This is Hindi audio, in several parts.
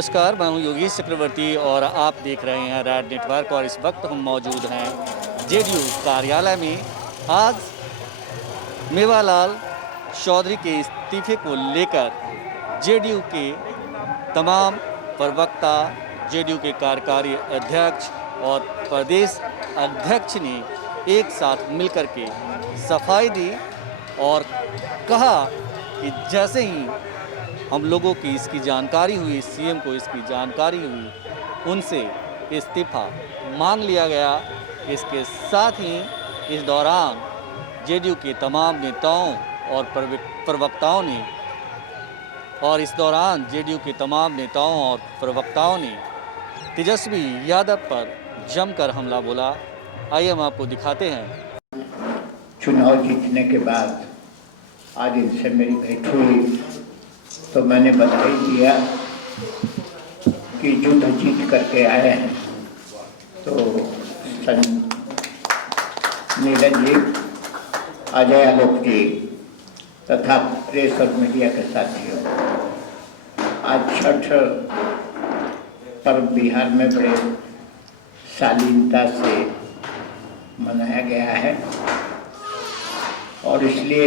नमस्कार, मैं हूं योगेश चक्रवर्ती और आप देख रहे हैं रेड नेटवर्क। और इस वक्त हम मौजूद हैं जेडीयू कार्यालय में। आज मेवालाल चौधरी के इस्तीफे को लेकर जेडीयू के तमाम प्रवक्ता, जेडीयू के कार्यकारी अध्यक्ष और प्रदेश अध्यक्ष ने एक साथ मिलकर के सफाई दी और कहा कि जैसे ही हम लोगों की इसकी जानकारी हुई, सीएम को इसकी जानकारी हुई, उनसे इस्तीफा मांग लिया गया। इसके साथ ही इस दौरान जेडीयू के तमाम नेताओं और प्रवक्ताओं ने तेजस्वी यादव पर जमकर हमला बोला। आइए हम आपको दिखाते हैं। चुनाव जीतने के बाद आज इनसे मेरी भेंट हुई तो मैंने बधाई दिया कि युद्ध जीत करके आए हैं। तो नीरज जी, अजय आलोक जी तथा प्रेस और मीडिया के साथियों, आज छठ पर्व बिहार में बड़े शालीनता से मनाया गया है और इसलिए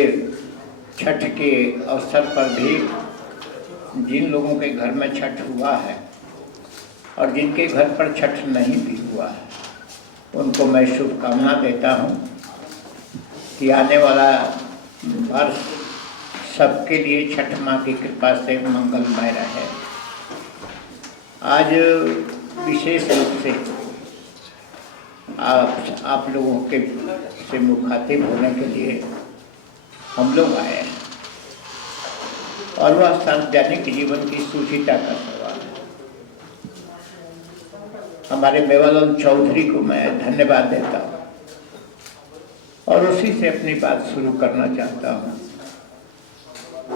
छठ के अवसर पर भी जिन लोगों के घर में छठ हुआ है और जिनके घर पर छठ नहीं भी हुआ है, उनको मैं शुभकामना देता हूं कि आने वाला वर्ष सबके लिए छठ माँ की कृपा से मंगलमय रहे। आज विशेष रूप से आप लोगों के से मुखातिब होने के लिए हम लोग आए हैं और वह सार्वजनिक जीवन की सुचिता का सवाल है। हमारे मेवालाल चौधरी को मैं धन्यवाद देता हूँ और उसी से अपनी बात शुरू करना चाहता हूँ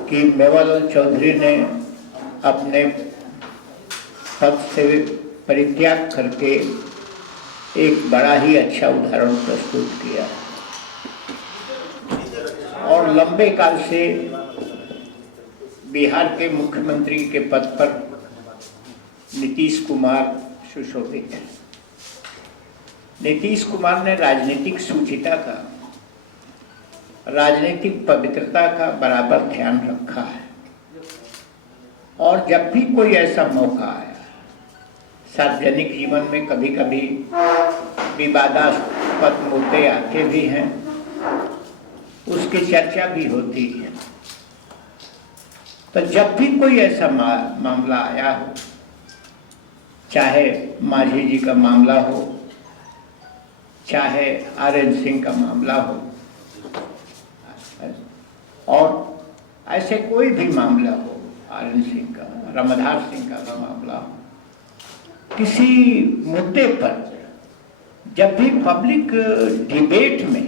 कि मेवालाल चौधरी ने अपने पद से परित्याग करके एक बड़ा ही अच्छा उदाहरण प्रस्तुत किया और लंबे काल से बिहार के मुख्यमंत्री के पद पर नीतीश कुमार सुशोभित हैं। नीतीश कुमार ने राजनीतिक शुचिता का, राजनीतिक पवित्रता का बराबर ध्यान रखा है और जब भी कोई ऐसा मौका आया, सार्वजनिक जीवन में कभी कभी विवादास्पद मुद्दे आते भी हैं, उसकी चर्चा भी होती है। तो जब भी कोई ऐसा मामला आया हो, चाहे माझी जी का मामला हो, चाहे आर.एन. सिंह का मामला हो और ऐसे कोई भी मामला हो, आर.एन. सिंह का, रामधार सिंह का मामला हो, किसी मुद्दे पर जब भी पब्लिक डिबेट में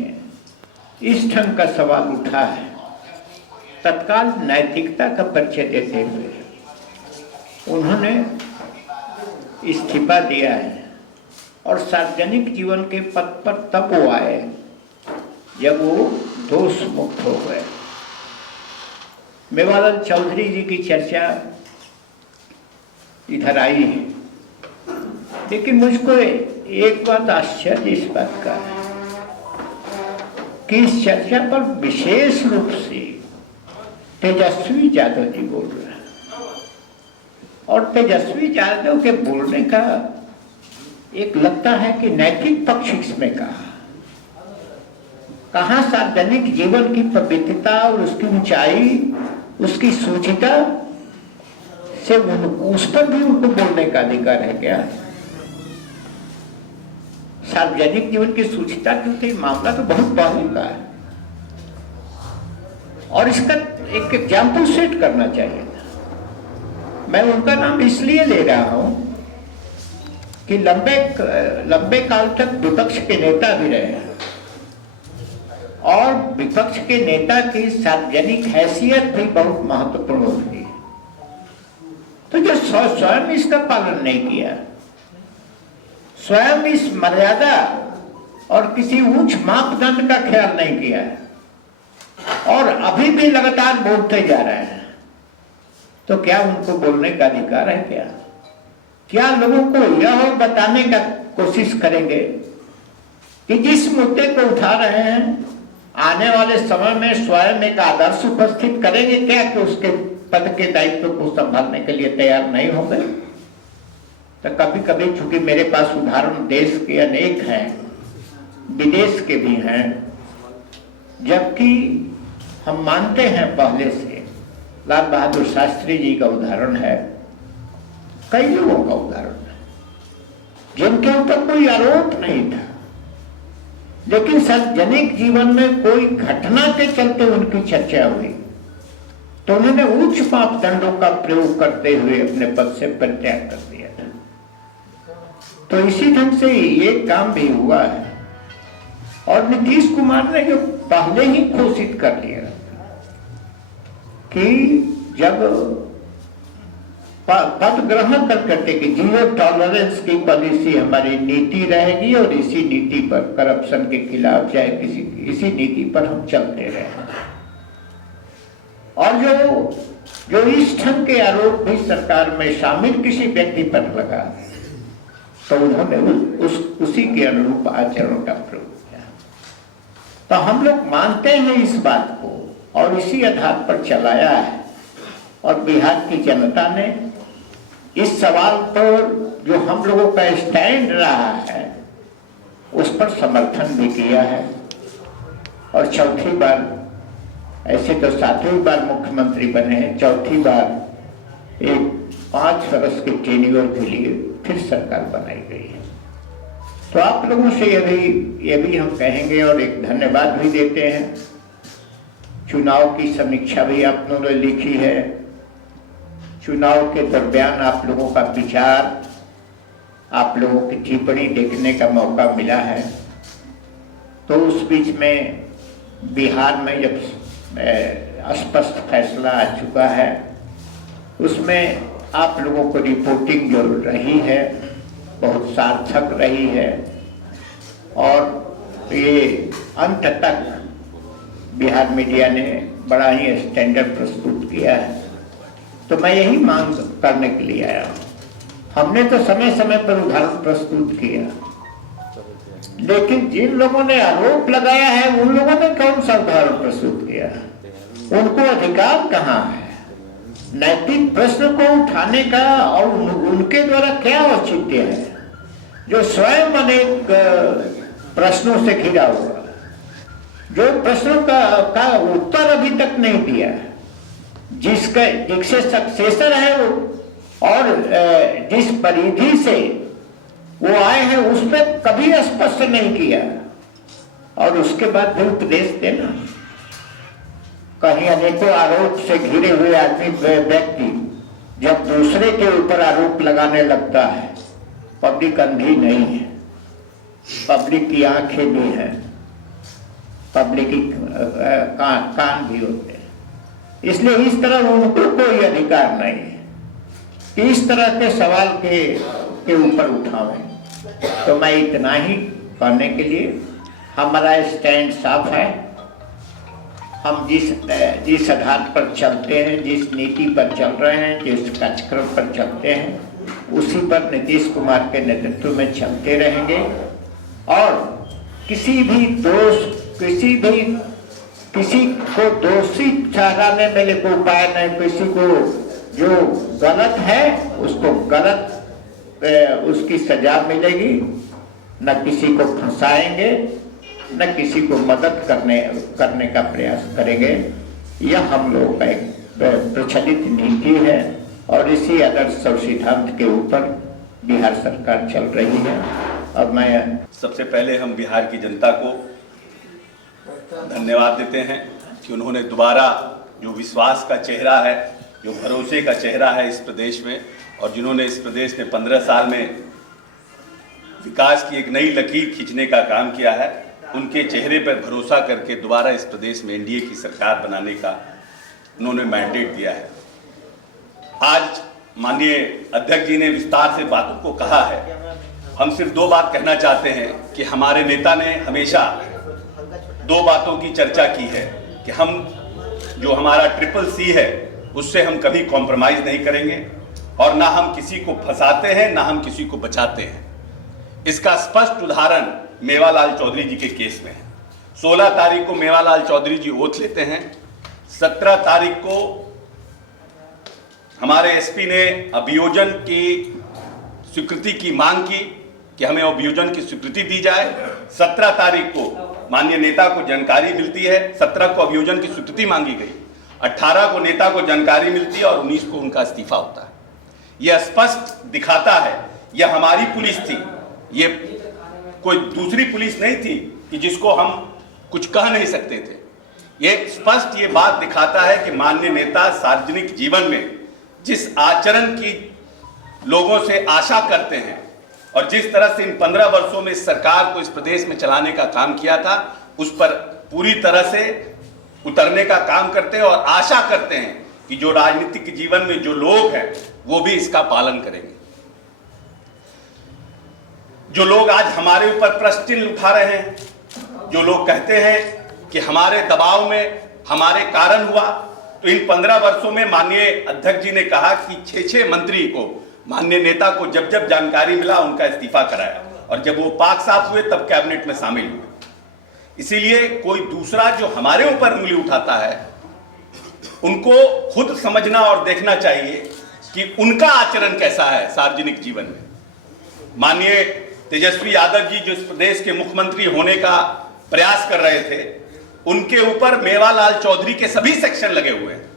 इस ढंग का सवाल उठा है, तत्काल नैतिकता का परिचय देते हुए उन्होंने इस्तीफा दिया है और सार्वजनिक जीवन के पद पर तब वो आए जब वो दोष मुक्त हो गए। मेवालाल चौधरी जी की चर्चा इधर आई है, लेकिन मुझको एक बात आश्चर्य इस बात का है कि इस चर्चा पर विशेष रूप से तेजस्वी यादव जी बोल रहे हैं और तेजस्वी यादव के बोलने का एक लगता है कि नैतिक पक्ष इसमें कहाँ सार्वजनिक जीवन की पवित्रता और उसकी ऊंचाई, उसकी सूचिता से उस पर भी उनको बोलने का अधिकार है क्या? सार्वजनिक जीवन की सूचिता क्योंकि मामला तो बहुत पहले का है और इसका एक एग्जाम्पल सेट करना चाहिए था। मैं उनका नाम इसलिए ले रहा हूं कि लंबे काल तक विपक्ष के नेता भी रहे हैं और विपक्ष के नेता की सार्वजनिक हैसियत भी बहुत महत्वपूर्ण होती है। तो जो स्वयं इसका पालन नहीं किया, स्वयं इस मर्यादा और किसी उच्च मापदंड का ख्याल नहीं किया और अभी भी लगातार बोलते जा रहे हैं, तो क्या उनको बोलने का अधिकार है क्या? क्या लोगों को यह बताने का कोशिश करेंगे कि जिस मुद्दे को उठा रहे हैं आने वाले समय में स्वयं एक आदर्श उपस्थित करेंगे क्या कि उसके पद के दायित्व को संभालने के लिए तैयार नहीं होंगे? तो कभी कभी चूंकि मेरे पास उदाहरण देश के अनेक हैं, विदेश के भी हैं, जबकि हम मानते हैं पहले से लाल बहादुर शास्त्री जी का उदाहरण है, कई लोगों का उदाहरण है जिनके ऊपर कोई आरोप नहीं था, लेकिन सार्वजनिक जीवन में कोई घटना के चलते उनकी चर्चा हुई तो उन्होंने उच्च मापदंडों का प्रयोग करते हुए अपने पद से परित्याग कर दिया था। तो इसी ढंग से ये काम भी हुआ है और नीतीश कुमार ने जो पहले ही घोषित कर लिया कि जब पद ग्रहण करते कि जीरो टॉलरेंस की पॉलिसी हमारी नीति रहेगी और इसी नीति पर, करप्शन के खिलाफ चाहे इसी नीति पर हम चलते रहे। और जो इस ढंग के आरोप भी सरकार में शामिल किसी व्यक्ति पर लगा तो उन्होंने उसी के अनुरूप आचरण का प्रयोग किया। तो हम लोग मानते हैं इस बात को और इसी आधार पर चलाया है और बिहार की जनता ने इस सवाल पर जो हम लोगों का स्टैंड रहा है उस पर समर्थन भी किया है और चौथी बार, ऐसे तो 7वीं बार मुख्यमंत्री बने हैं, चौथी बार एक 5 वर्ष के टेन्योर के लिए फिर सरकार बनाई गई है। तो आप लोगों से ये भी हम कहेंगे और एक धन्यवाद भी देते हैं। चुनाव की समीक्षा भी आप लोगों ने लिखी है, चुनाव के दरमियान आप लोगों का विचार, आप लोगों की टिप्पणी देखने का मौका मिला है। तो उस बीच में बिहार में जब स्पष्ट फैसला आ चुका है उसमें आप लोगों को रिपोर्टिंग जो रही है बहुत सार्थक रही है और ये अंत तक बिहार मीडिया ने बड़ा ही स्टैंडर्ड प्रस्तुत किया है। तो मैं यही मांग करने के लिए आया हूँ। हमने तो समय समय पर उदाहरण प्रस्तुत किया, लेकिन जिन लोगों ने आरोप लगाया है उन लोगों ने कौन सा उदाहरण प्रस्तुत किया? उनको अधिकार कहाँ है नैतिक प्रश्न को उठाने का और उनके द्वारा क्या औचित्य है जो स्वयं अनेक प्रश्नों से घिरा हुआ, जो प्रश्नों का उत्तर अभी तक नहीं दिया, जिससे सक्सेसर है वो और जिस परिधि से वो आए हैं उसमें कभी स्पष्ट नहीं किया और उसके बाद भी उपदेश देना। कहीं अनेकों आरोप से घिरे हुए आदमी व्यक्ति जब दूसरे के ऊपर आरोप लगाने लगता है, पब्लिक अंधी नहीं है, पब्लिक की आंखें भी हैं, पब्लिक की कान भी होते हैं, इसलिए इस तरह उनको कोई अधिकार नहीं है कि इस तरह के सवाल के ऊपर उठावें। तो मैं इतना ही कहने के लिए, हमारा स्टैंड साफ है। हम जिस आधार पर चलते हैं, जिस नीति पर चल रहे हैं, जिस कार्यक्रम पर चलते हैं, उसी पर नीतीश कुमार के नेतृत्व में चलते रहेंगे और किसी को दोषी ठहराने में कोई उपाय नहीं। किसी को जो गलत है उसको गलत उसकी सजा मिलेगी, न किसी को फंसाएंगे न किसी को मदद करने का प्रयास करेंगे। यह हम लोगों का एक प्रचलित नीति है और इसी आदर्श और सिद्धांत के ऊपर बिहार सरकार चल रही है। और मैं सबसे पहले हम बिहार की जनता को धन्यवाद देते हैं कि उन्होंने दोबारा जो विश्वास का चेहरा है, जो भरोसे का चेहरा है इस प्रदेश में, और जिन्होंने इस प्रदेश में 15 साल में विकास की एक नई लकीर खींचने का काम किया है, उनके चेहरे पर भरोसा करके दोबारा इस प्रदेश में एनडीए की सरकार बनाने का उन्होंने मैंडेट दिया है। आज माननीय अध्यक्ष जी ने विस्तार से बातों को कहा है। हम सिर्फ 2 बात कहना चाहते हैं कि हमारे नेता ने हमेशा 2 बातों की चर्चा की है कि हम जो हमारा CCC है उससे हम कभी कॉम्प्रोमाइज़ नहीं करेंगे और ना हम किसी को फंसाते हैं, ना हम किसी को बचाते हैं। इसका स्पष्ट उदाहरण मेवालाल चौधरी जी के केस में है। 16 तारीख को मेवालाल चौधरी जी ओथ लेते हैं। 17 तारीख को हमारे एसपी ने अभियोजन की स्वीकृति की मांग की कि हमें अभियोजन की स्वीकृति दी जाए। 17 तारीख को माननीय नेता को जानकारी मिलती है, 17 को अभियोजन की स्वीकृति मांगी गई, 18 को नेता को जानकारी मिलती है और 19 को उनका इस्तीफा होता है। यह स्पष्ट दिखाता है यह हमारी पुलिस थी, ये कोई दूसरी पुलिस नहीं थी कि जिसको हम कुछ कह नहीं सकते थे। ये स्पष्ट ये बात दिखाता है कि माननीय नेता सार्वजनिक जीवन में जिस आचरण की लोगों से आशा करते हैं और जिस तरह से इन 15 वर्षों में इस सरकार को इस प्रदेश में चलाने का काम किया था, उस पर पूरी तरह से उतरने का काम करते हैं और आशा करते हैं कि जो राजनीतिक जीवन में जो लोग हैं वो भी इसका पालन करेंगे। जो लोग आज हमारे ऊपर प्रश्न चिन्ह उठा रहे हैं, जो लोग कहते हैं कि हमारे दबाव में हमारे कारण हुआ, तो इन 15 वर्षों में माननीय अध्यक्ष जी ने कहा कि 6 मंत्री को माननीय नेता को जब जब जानकारी मिला उनका इस्तीफा कराया और जब वो पाक साफ हुए तब कैबिनेट में शामिल हुए। इसीलिए कोई दूसरा जो हमारे ऊपर उंगली उठाता है उनको खुद समझना और देखना चाहिए कि उनका आचरण कैसा है सार्वजनिक जीवन में। माननीय तेजस्वी यादव जी जो इस प्रदेश के मुख्यमंत्री होने का प्रयास कर रहे थे, उनके ऊपर मेवालाल चौधरी के सभी सेक्शन लगे हुए हैं,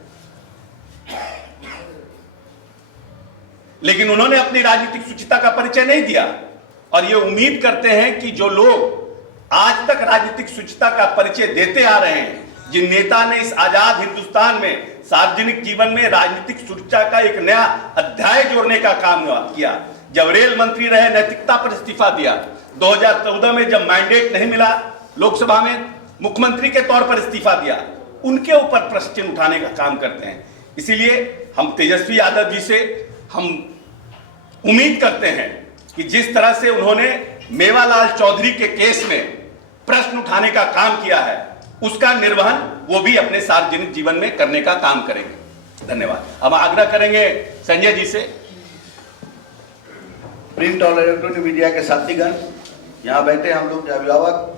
लेकिन उन्होंने अपनी राजनीतिक शुचिता का परिचय नहीं दिया। और ये उम्मीद करते हैं कि जो लोग आज तक राजनीतिक शुचिता का परिचय देते आ रहे हैं, जिन नेता ने इस आजाद हिंदुस्तान में सार्वजनिक जीवन में राजनीतिक सुरक्षा का एक नया अध्याय जोड़ने का काम किया, जब रेल मंत्री रहे नैतिकता पर इस्तीफा दिया, 2014 में जब मैंडेट नहीं मिला लोकसभा में मुख्यमंत्री के तौर पर इस्तीफा दिया, उनके ऊपर प्रश्न चिन्ह उठाने का काम करते हैं। इसीलिए हम तेजस्वी यादव जी से हम उम्मीद करते हैं कि जिस तरह से उन्होंने मेवालाल चौधरी के केस में प्रश्न उठाने का काम किया है, उसका निर्वहन वो भी अपने सार्वजनिक जीवन में करने का काम करेंगे। धन्यवाद। हम आग्रह करेंगे संजय जी से। प्रिंट और इलेक्ट्रॉनिक मीडिया के साथीगण, यहाँ बैठे हम लोग के अभिभावक,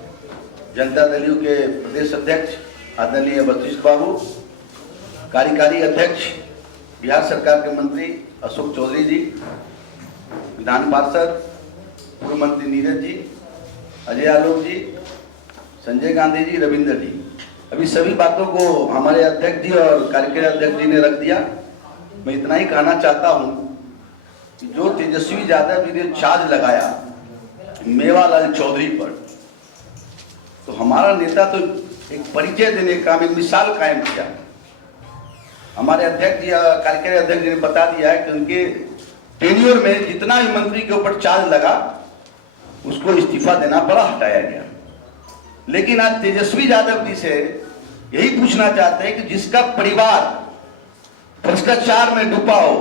जनता दल यू के प्रदेश अध्यक्ष आदरणीय वशिष्ठ बाबू, कार्यकारी अध्यक्ष बिहार सरकार के मंत्री अशोक चौधरी जी, विधान पार्षद पूर्व मंत्री नीरज जी, अजय आलोक जी, संजय गांधी जी, रविंद्र जी, अभी सभी बातों को हमारे अध्यक्ष जी और कार्यकारी अध्यक्ष जी ने रख दिया। मैं इतना ही कहना चाहता हूँ कि जो तेजस्वी यादव जी ने चार्ज लगाया मेवालाल चौधरी पर, तो हमारा नेता तो एक परिचय देने का, एक मिसाल कायम किया। हमारे अध्यक्ष जी, कार्यकारी अध्यक्ष जी ने बता दिया है कि उनके टेन्योर में जितना भी मंत्री के ऊपर चार्ज लगा उसको इस्तीफा देना पड़ा, हटाया गया। लेकिन आज तेजस्वी यादव जी से यही पूछना चाहते हैं कि जिसका परिवार भ्रष्टाचार में डूबा हो,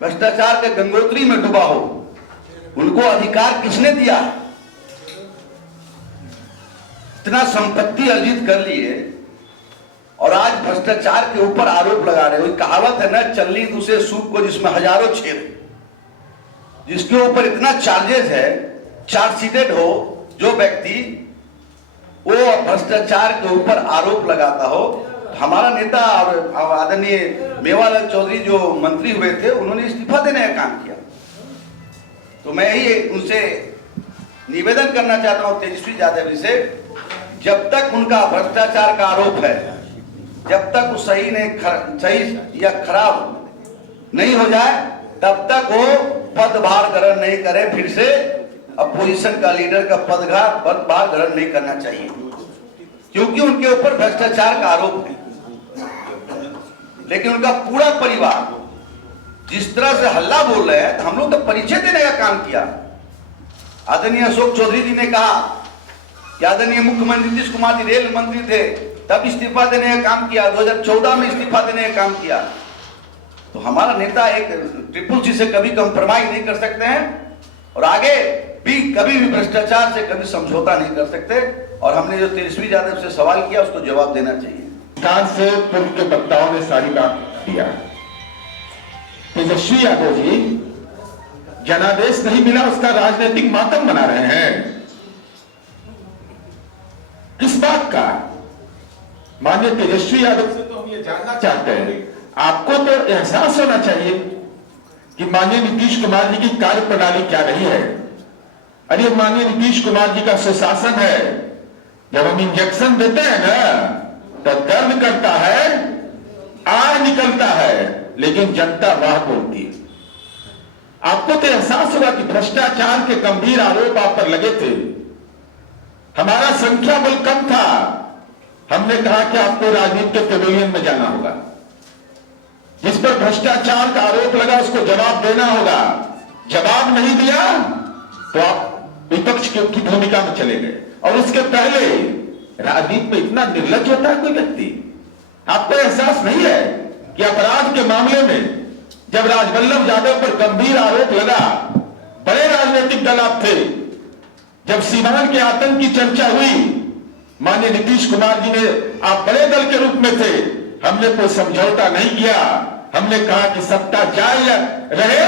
भ्रष्टाचार के गंगोत्री में डूबा हो, उनको अधिकार किसने दिया? इतना संपत्ति अर्जित कर ली है और आज भ्रष्टाचार के ऊपर आरोप लगा रहे हो। कहावत है ना, चलनी दूसरे सूप को जिसमें हजारों छेद। जिसके ऊपर इतना चार्जेस है, चार्जशीटेड हो, जो व्यक्ति वो भ्रष्टाचार के ऊपर आरोप लगाता हो। हमारा नेता और आदरणीय मेवालाल चौधरी जो मंत्री हुए थे, उन्होंने इस्तीफा देने का काम किया। तो मैं ही उनसे निवेदन करना चाहता हूं तेजस्वी यादव जी से, जब तक उनका भ्रष्टाचार का आरोप है, जब तक वो सही या खराब नहीं हो जाए, तब तक वो पदभार ग्रहण नहीं करे। फिर से अपोजिशन का लीडर का पदभार ग्रहण नहीं करना चाहिए, क्योंकि उनके ऊपर भ्रष्टाचार का आरोप है। लेकिन उनका पूरा परिवार जिस तरह से हल्ला बोल रहे हैं, तो हम लोग तो परिचय देने का काम किया। आदरणीय अशोक चौधरी जी ने कहा कि आदरणीय मुख्यमंत्री नीतीश कुमार जी रेल मंत्री थे, तब इस्तीफा देने का काम किया, 2014 में इस्तीफा देने का काम किया। तो हमारा नेता एक ट्रिपल सी से कभी कंप्रोमाइज नहीं कर सकते हैं और आगे भी कभी भी भ्रष्टाचार से कभी समझौता नहीं कर सकते। और हमने जो तेजस्वी यादव से सवाल किया उसको जवाब देना चाहिए। स्थान से पूर्व के वक्ताओं ने सारी बात किया। तेजस्वी यादव जी जनादेश नहीं मिला उसका राजनीतिक मातम मना रहे हैं। किस बात का? माननीय तेजस्वी यादव से तो हम ये जानना चाहते हैं, आपको तो एहसास होना चाहिए कि माननीय नीतीश कुमार जी की कार्य प्रणाली क्या रही है। अरे माननीय नीतीश कुमार जी का सुशासन है, जब हम इंजेक्शन देते हैं ना तो दर्द करता है, आग निकलता है, लेकिन जनता वाह बोलती है। आपको तो एहसास होगा कि भ्रष्टाचार के गंभीर आरोप आप पर लगे थे। हमारा संख्या बल कम था, हमने कहा कि आपको राजनीति के पेविलियन में जाना होगा, जिस पर भ्रष्टाचार का आरोप लगा उसको जवाब देना होगा। जवाब नहीं दिया तो आप विपक्ष की भूमिका में चले गए। और उसके पहले राजनीति में इतना निर्लज होता है कोई व्यक्ति? आपको एहसास नहीं है कि अपराध के मामले में जब राजवल्लभ यादव पर गंभीर आरोप लगा, बड़े राजनीतिक दल आप थे, जब सीवान के आतंक की चर्चा हुई, माननीय नीतीश कुमार जी ने, आप बड़े दल के रूप में थे, हमने कोई समझौता नहीं किया। हमने कहा कि सत्ता जाए रहे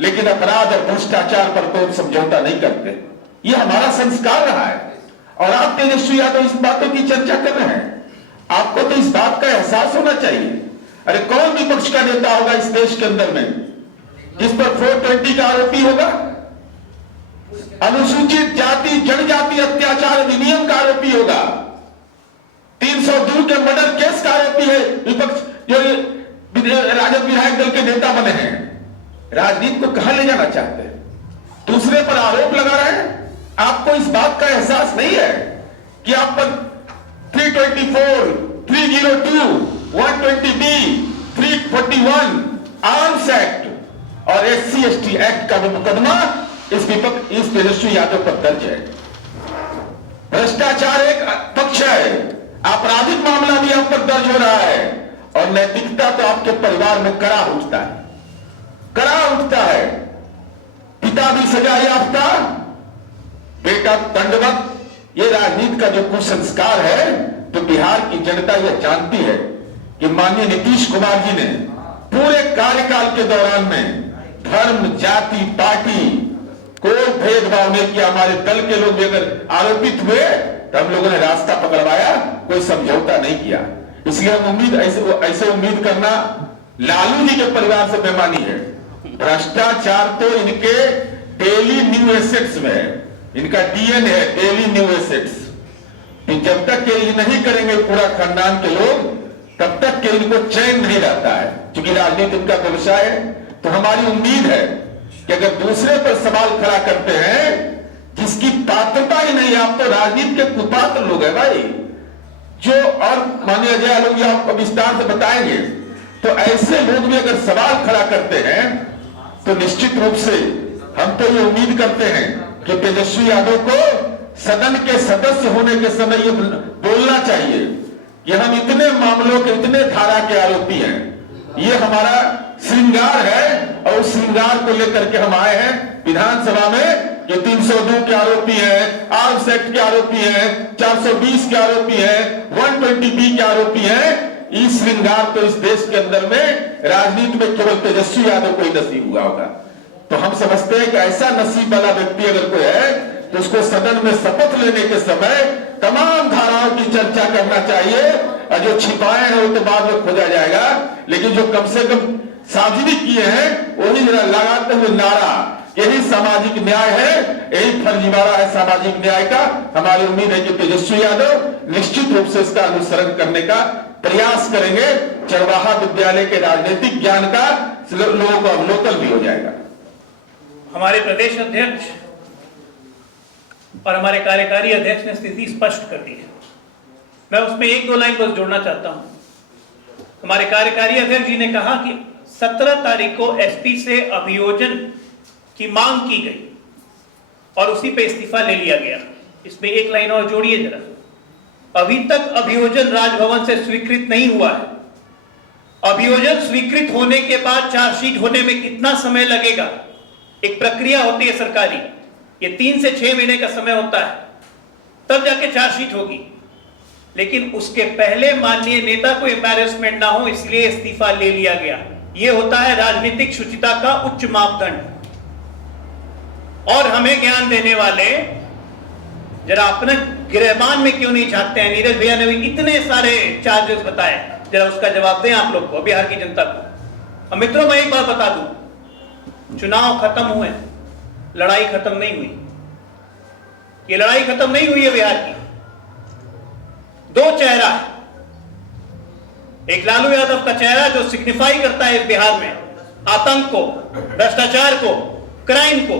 लेकिन अपराध और भ्रष्टाचार पर कोई समझौता नहीं करते। ये हमारा संस्कार रहा है। और आप तेजस्वी यादव इस बातों की चर्चा कर रहे हैं, आपको तो इस बात का एहसास होना चाहिए। अरे कौन विपक्ष का नेता होगा इस देश के अंदर में जिस पर 420 का आरोपी होगा? अनुसूचित जाति जनजाति अत्याचार अधिनियम का आरोपी होगा, 302 के मर्डर केस का आरोपी है विपक्ष, जो राजद विधायक दल के नेता बने हैं। राजनीति को कहां ले जाना चाहते हैं? दूसरे पर आरोप लगा रहे हैं। आपको इस बात का एहसास नहीं है कि आप पर 324, 302, 120B, 341 आर्म्स एक्ट और SC/ST एक्ट का भी मुकदमा इस तेजस्वी यादव पर दर्ज है। भ्रष्टाचार एक पक्ष है, आपराधिक मामला भी आप पर दर्ज हो रहा है। और नैतिकता तो आपके परिवार में कड़ा उठता है, कड़ा उठता है। पिता भी सजा याफ्ता, बेटा दंडवत। ये राजनीति का जो कुसंस्कार है, तो बिहार की जनता यह जानती है कि माननीय नीतीश कुमार जी ने पूरे कार्यकाल के दौरान में धर्म, जाति, पार्टी कोई भेदभाव नहीं किया। हमारे दल के लोग भी अगर आरोपित हुए तो हम लोगों ने रास्ता पकड़वाया, कोई समझौता नहीं किया। इसलिए हम ऐसे उम्मीद करना लालू जी के परिवार से बेमानी है। भ्रष्टाचार तो इनके डेली न्यू एसेट्स में है, इनका डीएनए है, डेली न्यू एसेट्स। जब तक के ये नहीं करेंगे पूरा खानदान के लोग, तब तक के इनको चैन नहीं रहता है। क्योंकि राजनीति इनका व्यवसाय है। तो हमारी उम्मीद है कि अगर दूसरे पर सवाल खड़ा करते हैं जिसकी पात्रता ही नहीं, आप तो राजनीति के कुपात्र लोग हैं भाई। जो और माननीय अजय आलोक जी आपको विस्तार से बताएंगे, तो ऐसे लोग भी अगर सवाल खड़ा करते हैं तो निश्चित रूप से हम तो ये उम्मीद करते हैं कि तेजस्वी यादव को सदन के सदस्य होने के समय ये बोलना चाहिए कि हम इतने मामलों के, इतने धारा के आरोपी हैं। ये हमारा श्रृंगार है और उस श्रृंगार को लेकर के हम आए हैं विधानसभा में। ये 302 के आरोपी हैं, आर्म्स एक्ट के आरोपी हैं, 420 के आरोपी हैं, 120B के आरोपी हैं। इस श्रृंगार तो इस देश के अंदर में राजनीति में केवल तेजस्वी यादव को ही नसीब हुआ होगा। तो हम समझते हैं कि ऐसा नसीब वाला व्यक्ति अगर कोई है तो उसको सदन में शपथ लेने के समय तमाम धाराओं की चर्चा करना चाहिए। और जो छिपाए हैं वो तो बाद में खोजा जाएगा, लेकिन जो कम से कम सार्वजनिक किए हैं वही जरा लगाते हुए नारा, यही सामाजिक न्याय है, यही फर्जीवाड़ा है सामाजिक न्याय का। हमारी उम्मीद है कि तेजस्वी यादव निश्चित रूप से इसका अनुसरण करने का प्रयास करेंगे। चरवाहा विद्यालय के राजनीतिक ज्ञान का लोगों को अवलोकन भी हो जाएगा। हमारे प्रदेश अध्यक्ष और हमारे कार्यकारी अध्यक्ष ने स्थिति स्पष्ट कर दी है। मैं उसमें 1-2 लाइन बस जोड़ना चाहता हूं। हमारे कार्यकारी अध्यक्ष जी ने कहा कि 17 तारीख को एसपी से अभियोजन की मांग की गई और उसी पे इस्तीफा ले लिया गया। इसमें 1 लाइन और जोड़िए जरा। अभी तक अभियोजन राजभवन से स्वीकृत नहीं हुआ है। अभियोजन स्वीकृत होने के बाद चार्जशीट होने में कितना समय लगेगा? एक प्रक्रिया होती है सरकारी, ये 3 से 6 महीने का समय होता है, तब जाके चार्जशीट होगी। लेकिन उसके पहले माननीय नेता को एम्बैरेसमेंट ना हो इसलिए इस्तीफा ले लिया गया। ये होता है राजनीतिक शुचिता का उच्च मापदंड। और हमें ज्ञान देने वाले जरा अपने गिरहबान में क्यों नहीं झांकते हैं? नीरज भैया ने भी इतने सारे चार्जेस बताए, जरा उसका जवाब दें आप लोग को, बिहार की जनता को। और मित्रों, मैं एक बात बता दूं, चुनाव खत्म हुए, लड़ाई खत्म नहीं हुई। ये लड़ाई खत्म नहीं हुई है बिहार की। दो चेहरा है, एक लालू यादव का चेहरा जो सिग्निफाई करता है इस बिहार में आतंक को, भ्रष्टाचार को, क्राइम को,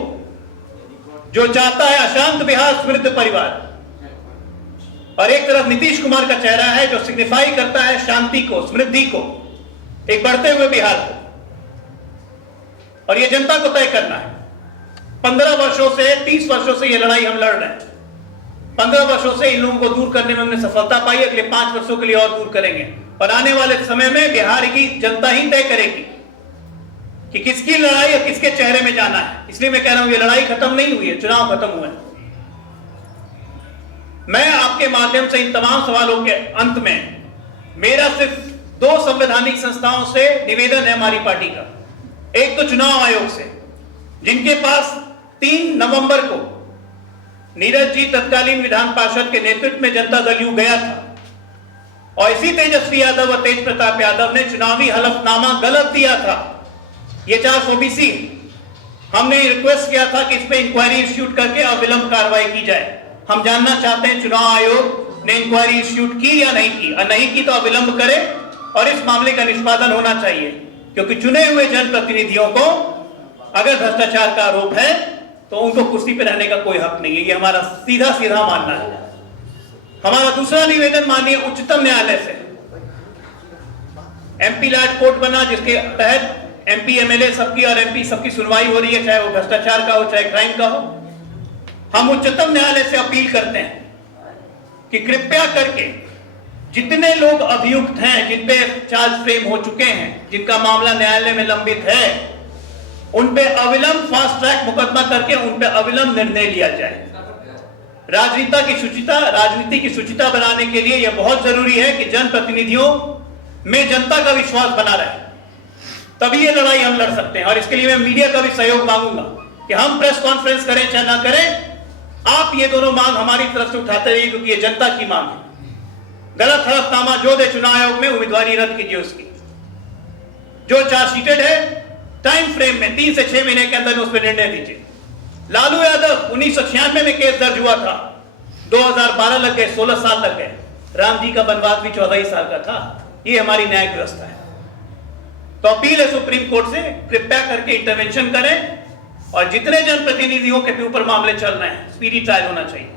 जो चाहता है अशांत बिहार, समृद्ध परिवार। और एक तरफ नीतीश कुमार का चेहरा है जो सिग्निफाई करता है शांति को, समृद्धि को, एक बढ़ते हुए बिहार को। और यह जनता को तय करना है। 15 वर्षों से, 30 वर्षों से यह लड़ाई हम लड़ रहे हैं। 15 वर्षों से इन लोगों को दूर करने में हमने सफलता पाई, अगले 5 वर्षों के लिए और दूर करेंगे। और आने वाले समय में बिहार की जनता ही तय करेगी कि किसकी लड़ाई और किसके चेहरे में जाना है। इसलिए मैं कह रहा हूं, ये लड़ाई खत्म नहीं हुई है, चुनाव खत्म हुए हैं। मैं आपके माध्यम से इन तमाम सवालों के अंत में मेरा सिर्फ 2 संवैधानिक संस्थाओं से निवेदन है हमारी पार्टी का। एक तो चुनाव आयोग से, जिनके पास 3 नवंबर को नीरज जी तत्कालीन विधान पार्षद के नेतृत्व में जनता दल यू गया था और इसी तेजस्वी यादव और तेज प्रताप यादव ने चुनावी हलफनामा गलत दिया था। ये 400BC हमने रिक्वेस्ट किया था कि इस पे इंक्वायरी इंस्टीट्यूट करके अविलंब कार्रवाई की जाए। हम जानना चाहते हैं चुनाव आयोग ने इंक्वायरी इंस्टीट्यूट की या नहीं की, और नहीं की तो अविलंब करे और इस मामले का निष्पादन होना चाहिए। क्योंकि चुने हुए जनप्रतिनिधियों को अगर भ्रष्टाचार का आरोप है तो उनको कुर्सी पर रहने का कोई हक नहीं है। ये हमारा सीधा सीधा मानना है। हमारा दूसरा निवेदन माननीय उच्चतम न्यायालय से, MP लैड कोर्ट बना जिसके तहत MP MLA सबकी और MP सबकी सुनवाई हो रही है, चाहे वो भ्रष्टाचार का हो चाहे क्राइम का हो। हम उच्चतम न्यायालय से अपील करते हैं कि कृपया करके जितने लोग अभियुक्त हैं, जिन पे चार्ज फ्रेम हो चुके हैं, जिनका मामला न्यायालय में लंबित है, उन पे अविलंब फास्ट ट्रैक मुकदमा करके उन पे अविलंब निर्णय लिया जाए। राजनीति की शुचिता बनाने के लिए यह बहुत जरूरी है कि जनप्रतिनिधियों में जनता का विश्वास बना रहे, तभी ये लड़ाई हम लड़ सकते हैं। और इसके लिए मैं मीडिया का भी सहयोग मांगूंगा कि हम प्रेस कॉन्फ्रेंस करें चाहे ना करें, आप ये दोनों मांग हमारी तरफ से उठाते रहिए, क्योंकि ये जनता की मांग है। गलत हलफनामा जो दे चुनाव आयोग में, उम्मीदवारी रद्द कीजिए उसकी। जो चार्जशीटेड है, टाइम फ्रेम में 3 से 6 महीने के अंदर उस पर निर्णय दीजिए। लालू यादव 1996 में केस दर्ज हुआ था, 2012 लग गए, 16 साल लग गए। राम जी का वनवास भी 14 ही साल का था। ये हमारी न्याय व्यवस्था है। तो अपील है सुप्रीम कोर्ट से, कृपया करके इंटरवेंशन करें और जितने जनप्रतिनिधियों के ऊपर मामले चल रहे हैं, स्पीडी ट्रायल होना चाहिए,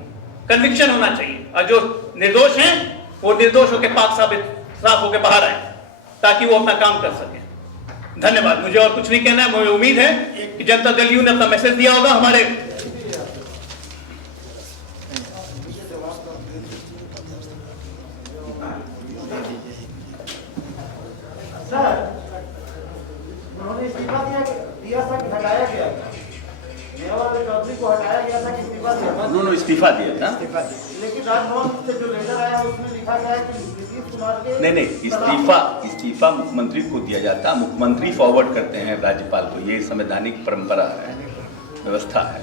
कन्विक्शन होना चाहिए, और जो निर्दोष हैं वो निर्दोष होकर साफ होकर बाहर आए, ताकि वो अपना काम कर सके। धन्यवाद। मुझे और कुछ नहीं कहना है। मुझे उम्मीद है कि जनता दल यू ने अपना मैसेज दिया होगा। हमारे उन्होंने इस्तीफा दिया था कि हटाया गया था, मेवालाल चौधरी को हटाया गया था कि इस्तीफा दिया था? उन्होंने इस्तीफा दिया था। लेकिन राजभवन से जो लेटर आया उसमें लिखा गया है कि नीतीश कुमार के नहीं, इस्तीफा मुख्यमंत्री को दिया जाता है, मुख्यमंत्री फॉरवर्ड करते हैं राज्यपाल को। ये संवैधानिक परंपरा है, व्यवस्था है।